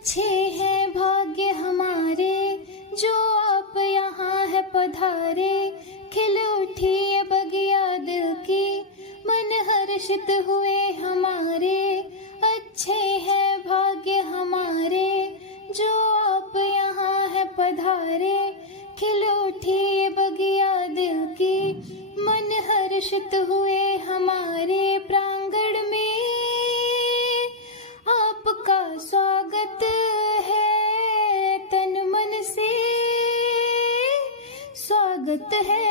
अच्छे हैं भाग्य हमारे जो आप यहाँ है पधारे। खिल उठी ये बगिया दिल की मन हर्षित हुए हमारे। अच्छे हैं भाग्य हमारे जो आप यहाँ है पधारे। खिल उठी ये बगिया दिल की मन हर्षित हुए हमारे। प्रांगण में आपका स्वागत है तन मन से स्वागत है।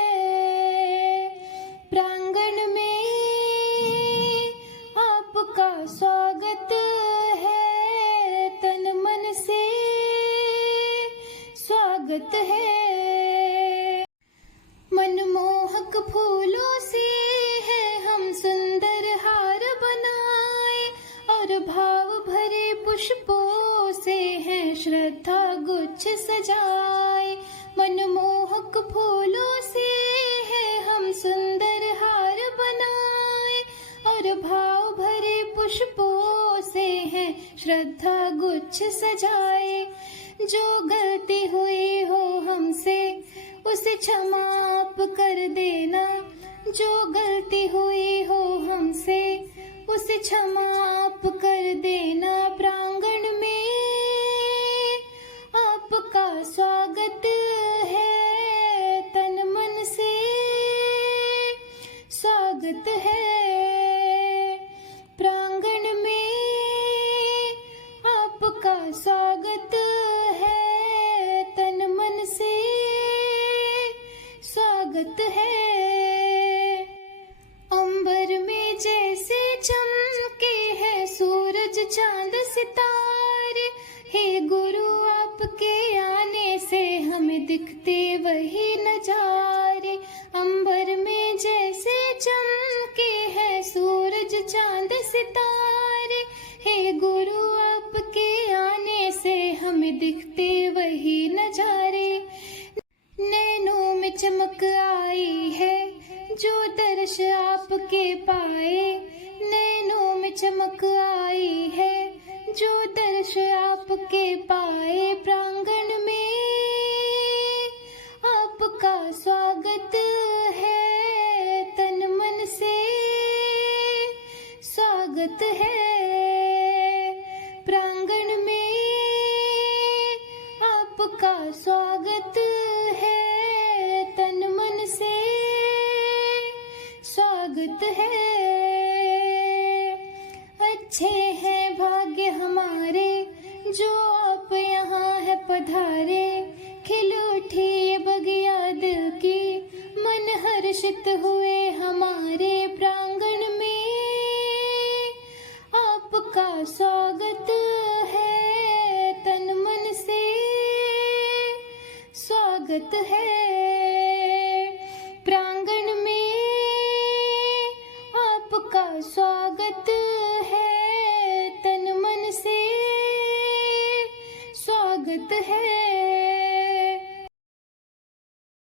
प्रांगण में आपका स्वागत है तन मन से स्वागत है। मनमोहक फूलों से है हम सुंदर हार बनाए और भाव भरे पुष्पों से है श्रद्धा गुच्छ सजाए। मनमोहक फूलों से है हम सुंदर हार बनाए और भाव भरे पुष्पों से है श्रद्धा गुच्छ सजाए। जो गलती हुई हो हमसे उसे क्षमा आप कर देना। जो गलती हुई हो हमसे उसे क्षमा आप कर देना। प्रांगण में आपका स्वागत है तन मन से स्वागत है। प्रांगण में आपका स्वागत है तन मन से स्वागत है। अंबर में जैसे चमके हैं सूरज चांद सितारे। हे गुरु आपके आने से हमें दिखते वही नजारे। अंबर में जैसे चमके हैं सूरज चांद सितारे। हे गुरु आपके आने से हमें दिखते वही नजारे। नैनों में चमक आई है जो दर्श आपके पाए। नैनों में चमक आई है जो दर्श आपके पाए। प्रांगण में आपका स्वागत है तन मन से स्वागत है। प्रांगण में आपका स्वागत है तन मन से स्वागत है। अच्छे हैं भाग्य हमारे जो आप यहाँ है पधारे। खिल उठी ये बगिया दिल की मन हर्षित हुए हमारे। प्रांगण में आपका स्वागत है तन मन से स्वागत है। प्रांगण में आपका स्वागत है तन मन से स्वागत है।